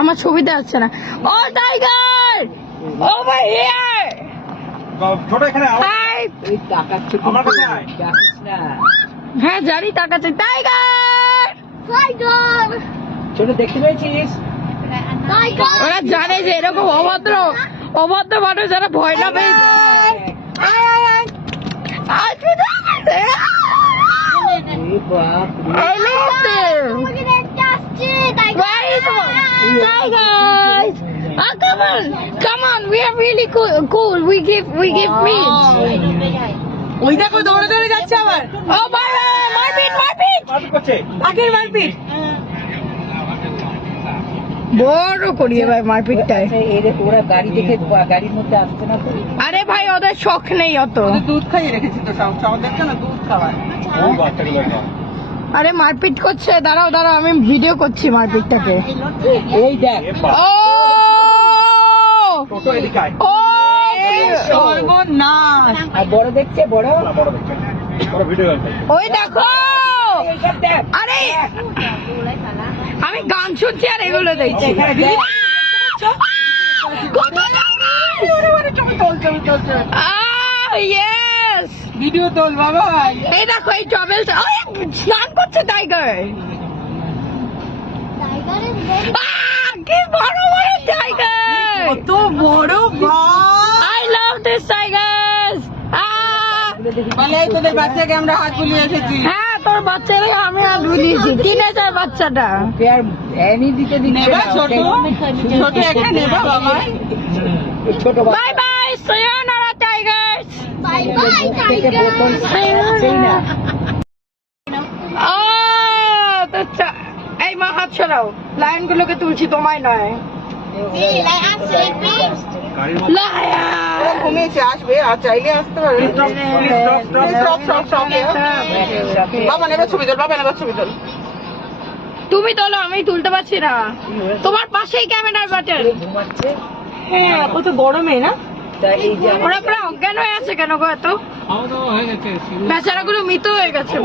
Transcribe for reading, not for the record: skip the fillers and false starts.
আমার ছবিতে আসছে না। ও টাইগার ওভার হিয়ার। ছোট এখানে হাই আমার কাছে আয়। হ্যাঁ জানি তাকাচ্ছে। টাইগার টাইগার ছোট দেখতে পেয়েছিস? ওরা জানে যে এরকম অভদ্র অভদ্র মানুষ যারা ভয় না পেয়ে I love them. Where is one? Hi guys. Oh, come on. We are really cool. We give meat. ওই দেখো দৌড়ে দৌড়ে যাচ্ছে আবার। Oh, মারপিট মারপিট। মারপিট করছে। আগের মারপিট। বড় করিয়ে ভাই মারপিটটায়। এদের ওরা গাড়ি দেখে গাড়ির মধ্যে আসছে না তো। আরে ভাই ওদের শখ নেই অত। দুধ খাইয়ে রেখেছি তো সব দেখছো না দুধ খাওয়ার। ও বাচ্চাগুলো না। আরে মারপিট করছে। দাঁড়াও দাঁড়াও আমি ভিডিও করছি মারপিটটাকে। এই দেখ। ও টোটো এদিকে আয়। ও সর্বনাশ। আর বড় দেখছে বড়। বড় দেখছে। বড় ভিডিও করছে। ওই দেখো। আরে আমি গান শুনছি আর এগুলো দেখছি। ইয়েস ভিডিও তোল বাবা। এই দেখো এই টবেল স্নান করছে টাইগার। কি বড় বড় টাইগার। কত বড় বাস। I love this tigers. বলে তোদের বাচ্চাকে আমরা হাত বুলিয়ে এসেছি। হ্যাঁ তোর বাচ্চারে আমি আর বুঝিয়েছি। 3000 বাচ্চাটা নেবা ছোট ছোট একটা নেবা বাবা। ছোট bye bye sayonara Tigers. Bye bye, tiger. এই মা হাত সরাও। লায়ন গুলোকে তুলছি তোমায় নয়। See, like I'm sleeping. Lion ঘুমিয়েছে আসবে আর চাইলে আসতে পারবে। বাবা নেবা ছবি তোল বাবা নেবা ছবি তোল। তুমি তোলো আমি তুলতে পারছি না। তোমার পাশেই ক্যামেরার বাটন। হ্যাঁ কত গরমে না। ওরা পুরো অজ্ঞান হয়ে আছে কেন গো এত? বেচারাগুলো মৃত হয়ে গেছে।